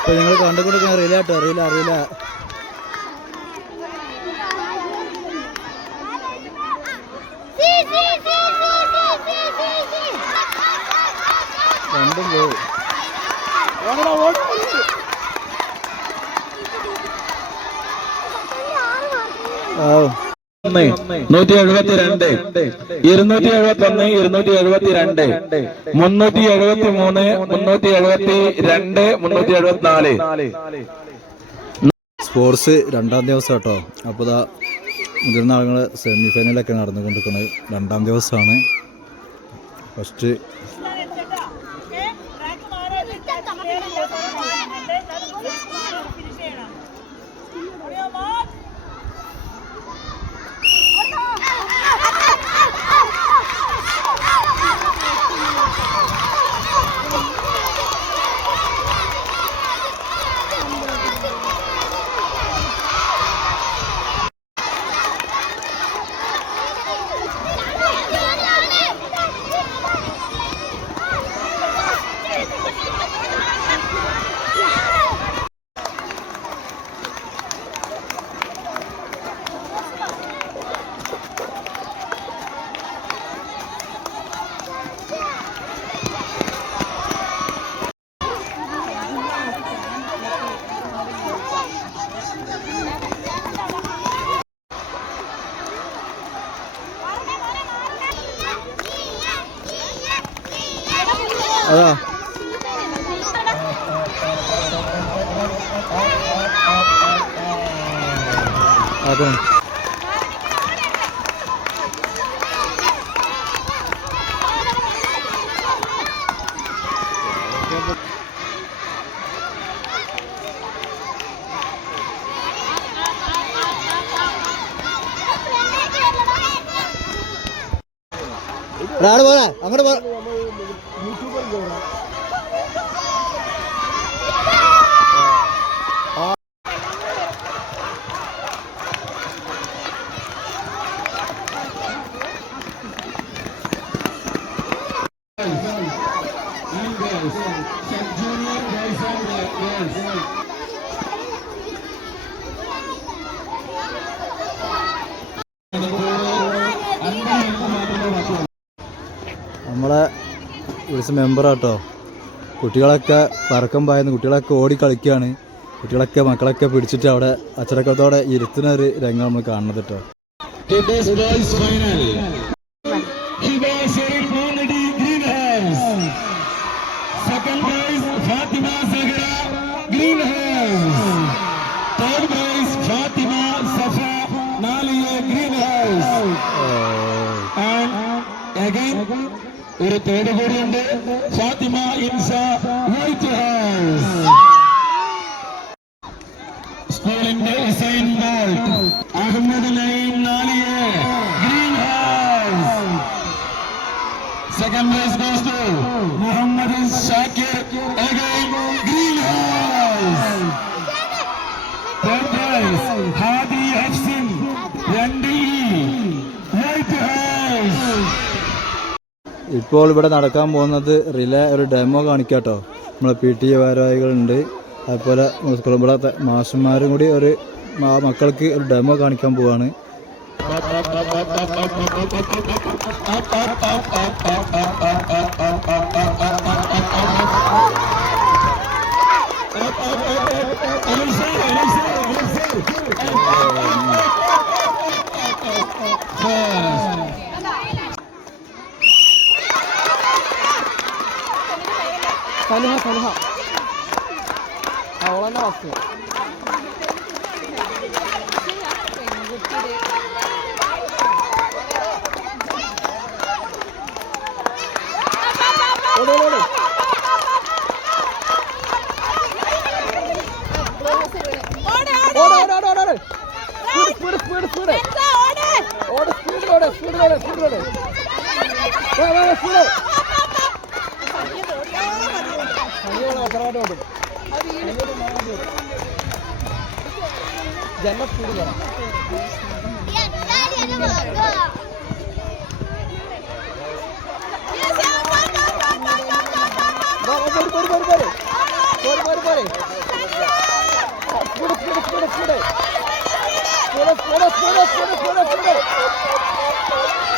ഇപ്പൊ നിങ്ങൾ കണ്ടുകൊണ്ടിരിക്കാൻ അറിയില്ല കേട്ടോ അറിയില്ല അറിയില്ല രണ്ടും പോയി. ആ നൂറ്റി എഴുപത്തി രണ്ട് ഇരുന്നൂറ്റി എഴുപത്തി ഒന്ന് ഇരുന്നൂറ്റി എഴുപത്തി രണ്ട് മുന്നൂറ്റി എഴുപത്തി മൂന്ന് മുന്നൂറ്റി എഴുപത്തി രണ്ട് മുന്നൂറ്റി എഴുപത്തി നാല് സ്പോർട്സ് രണ്ടാം ദിവസം കേട്ടോ. അപ്പോൾ ഇതാ മുതിർന്ന ആളുകൾ സെമി ഫൈനലൊക്കെ നടന്നുകൊണ്ടിരിക്കുന്നത്. രണ്ടാം ദിവസമാണ്. ഫസ്റ്റ് പോരാ അങ്ങോട്ട് പോ. വിളിച്ച മെമ്പറാട്ടോ കുട്ടികളൊക്കെ പറക്കം പായുന്ന. കുട്ടികളൊക്കെ ഓടി കളിക്കുകയാണ് കുട്ടികളൊക്കെ മക്കളൊക്കെ പിടിച്ചിട്ട് അവിടെ അച്ചടക്കത്തോടെ ഇരുത്തുന്ന ഒരു രംഗം നമ്മൾ കാണുന്നത് കേട്ടോ. ഒരു തേർഡ് കൂടിയുണ്ട്. ഫാത്തിമ ഇൻസ വൈറ്റ് ഹൗസ് സ്കൂളിന്റെ ഹുസൈൻ ബോൾട്ട് അഹമ്മദ് നഈം നാലിയെ ഗ്രീൻ ഹൗസ് സെക്കൻഡ് ഇപ്പോൾ ഇവിടെ നടക്കാൻ പോകുന്നത് റിലേ ഒരു ഡെമോ കാണിക്കാട്ടോ. നമ്മളെ പി ടി എ ഭാരവാഹികളുണ്ട്. അതുപോലെ ഇവിടെ മാഷന്മാരും കൂടി ഒരു മക്കൾക്ക് ഒരു ഡെമോ കാണിക്കാൻ പോവാണ്. സലിഹ സലിഹ അവളെന്നെ first speed speed speed speed. സ്പീഡിലോടെ സ്പീഡിലോടെ സ്പീഡിലോടെ. സ്പീഡിലോടെ സ്പീഡ്. ജന്മ കൂടുതലാണ് Put it, put it, put it, put it, put it, put it, put it, put it.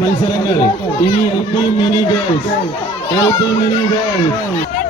മത്സരങ്ങൾ. ഇനി L P mini girls L P mini girls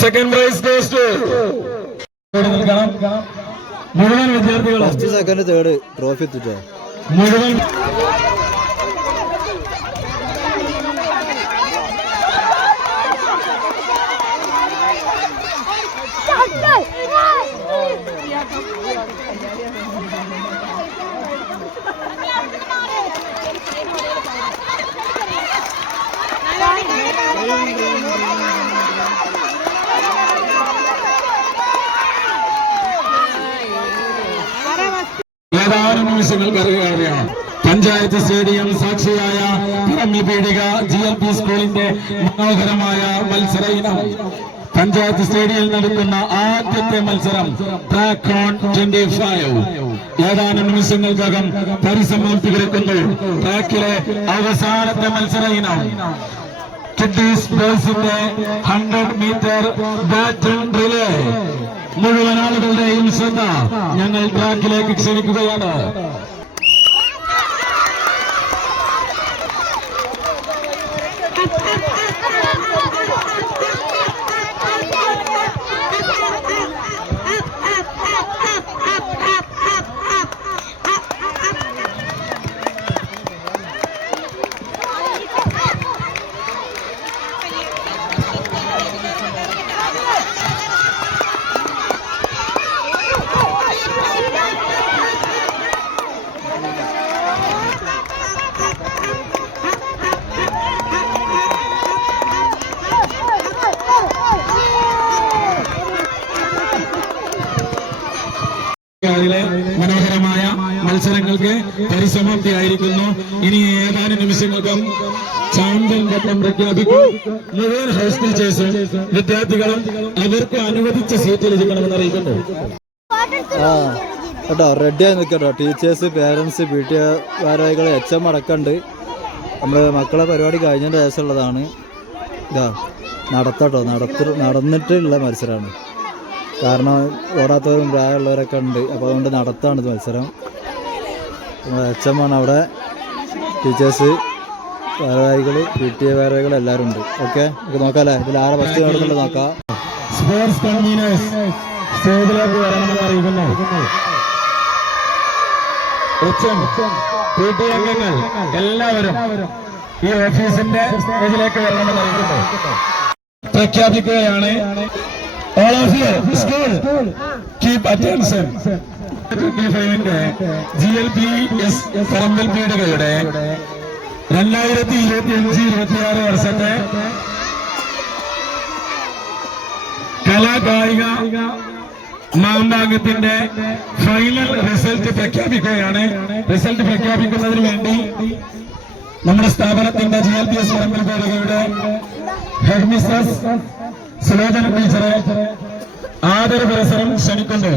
second prize goes to നിൽക്കണം മുഴുവൻ വിദ്യാർത്ഥികളും ഫസ്റ്റ് സെക്കൻഡ് തേർഡ് ട്രോഫി എത്തിട്ടോ മുഴുവൻ ഏതാനും നിമിഷങ്ങൾക്ക് അറിയാം പഞ്ചായത്ത് സ്റ്റേഡിയം സാക്ഷിയായ പറമ്പി പീടിക ജി എൽ പി സ്കൂളിന്റെ മനോഹരമായ മത്സര ഇനം. പഞ്ചായത്ത് സ്റ്റേഡിയത്തിൽ നടക്കുന്ന ആദ്യത്തെ മത്സരം ട്രാക്ക് ഓൺ ട്വന്റി ഫൈവ്. ഏതാനും നിമിഷങ്ങൾക്കകം പരിസമാപ്തി കിടക്കുന്നു ട്രാക്കിലെ അവസാനത്തെ മത്സര ഇനം. കിഡ്ഡീസ് ബോയ്സിന്റെ ഹൺഡ്രഡ് മീറ്റർ ബാറ്റൺ റിലേ. മുഴുവൻ ആളുകളുടെയും ശ്രദ്ധ ഞങ്ങൾ ട്രാക്കിലേക്ക് ക്ഷണിക്കുകയാണ്. പട്ടം പ്രഖ്യാപിക്കും. മുഴുവൻ ഹൗസ് ടീച്ചേഴ്സും വിദ്യാർത്ഥികളും അവർക്ക് അനുവദിച്ച സീറ്റിൽ ഇരിക്കണമെന്ന് അറിയിക്കുന്നു. കേട്ടോ റെഡിയായി നിൽക്കട്ടോ ടീച്ചേഴ്സ് പേരൻസ് പി ടി ഭാരവാഹികൾ എച്ച് എം അടക്കമുണ്ട് നമ്മൾ മക്കളെ പരിപാടി കഴിഞ്ഞതിന്റെ ശേഷമുള്ളതാണ് ഇതാ നടത്തട്ടോ നടത്തി നടന്നിട്ടുള്ള മത്സരമാണ് കാരണം ഓടാത്തവരും പ്രായമുള്ളവരൊക്കെ ഉണ്ട്. അപ്പോൾ അതുകൊണ്ട് നടത്താണ് ഇത് മത്സരം. എച്ച് എം ആണ് അവിടെ. ടീച്ചേഴ്സ് ഭാരവാഹികൾ പി ടി എ എല്ലാവരും ഉണ്ട്. ഓക്കെ? നമുക്ക് നോക്കാല്ലേ? ഇതിൽ ആരെ ഫസ്റ്റ് നടന്നുള്ളത് നോക്കാം. സ്പോർട്സ് വരണമെന്ന് അറിയിക്കുന്നു. അംഗങ്ങൾ എല്ലാവരും ഈ ഓഫീസിന്റെ വരണമെന്ന് അറിയിക്കുന്നു. പ്രഖ്യാപിക്കുകയാണ്. All keep attention G L P S പീടികയുടെ രണ്ടായിരത്തി ഇരുപത്തി അഞ്ച് ഇരുപത്തിയാറ് വർഷത്തെ കലാകായിക മാമ്പാങ്കത്തിന്റെ ഫൈനൽ റിസൾട്ട് പ്രഖ്യാപിക്കുകയാണ്. റിസൾട്ട് പ്രഖ്യാപിക്കുന്നതിന് വേണ്ടി നമ്മുടെ സ്ഥാപനത്തിന്റെ ജി എൽ പി എസ് പറമ്പിൽ പേരുകളുടെ ഹെഡ് മിസ്ട്രസ് സുലോചന ടീച്ചറെ ആദര പുരസ്സരം ക്ഷണിക്കുന്നു.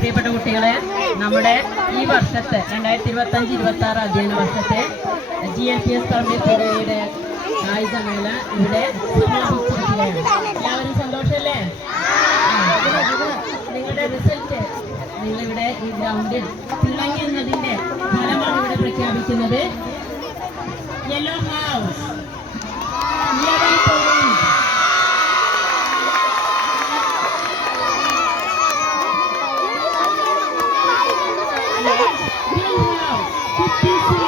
പ്രിയപ്പെട്ട കുട്ടികളെ നമ്മുടെ ഈ വർഷത്തെ രണ്ടായിരത്തി ഇരുപത്തി അഞ്ച് ഇരുപത്തി ആറ് അധ്യയന വർഷത്തെ ജി എൽ പി എസ് കൗണ്ടേശ്വരിയുടെ കായികമേള ഇവിടെ എല്ലാവരും സന്തോഷമല്ലേ നിങ്ങളുടെ റിസൾട്ട് നിങ്ങളിവിടെ ഈ ഗ്രൗണ്ടിൽ തിളങ്ങി എന്നതിന്റെ ഫലമാണ് ഇവിടെ പ്രഖ്യാപിക്കുന്നത്. യെല്ലോ ഹൗസ് Greenhouse, Fictício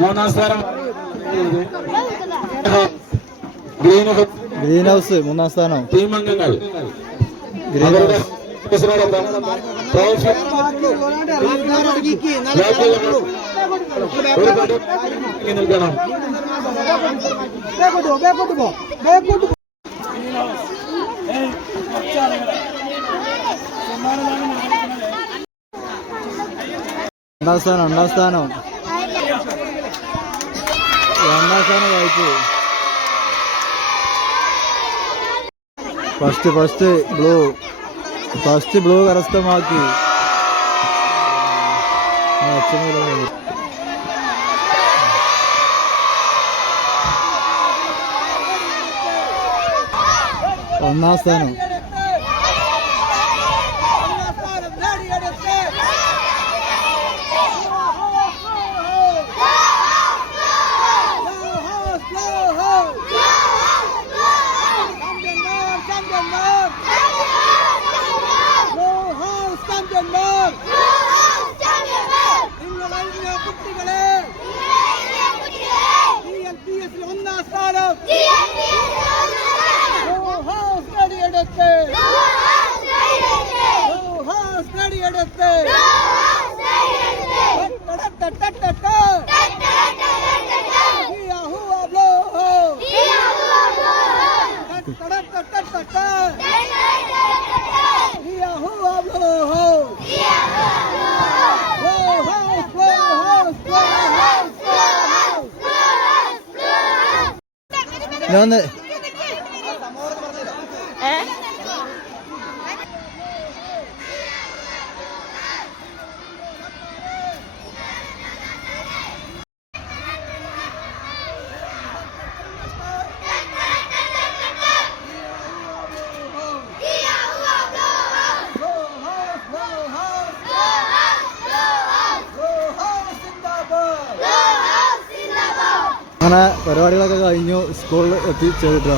മൂന്നാം സ്ഥാനം. Greenhouse. മൂന്നാം സ്ഥാനം. ടീം അംഗങ്ങൾ. ഗ്രീൻ ഹൗസ് നിൽക്കണം. രണ്ടാം സ്ഥാനം രണ്ടാം സ്ഥാനം. രണ്ടാം സ്ഥാനം വായിച്ചു first first blue first blue കരസ്ഥമാക്കി ആ, எடுத்து No, no. അങ്ങനെ പരിപാടികളൊക്കെ കഴിഞ്ഞു. സ്കൂളിൽ എത്തിച്ചേട്ടോ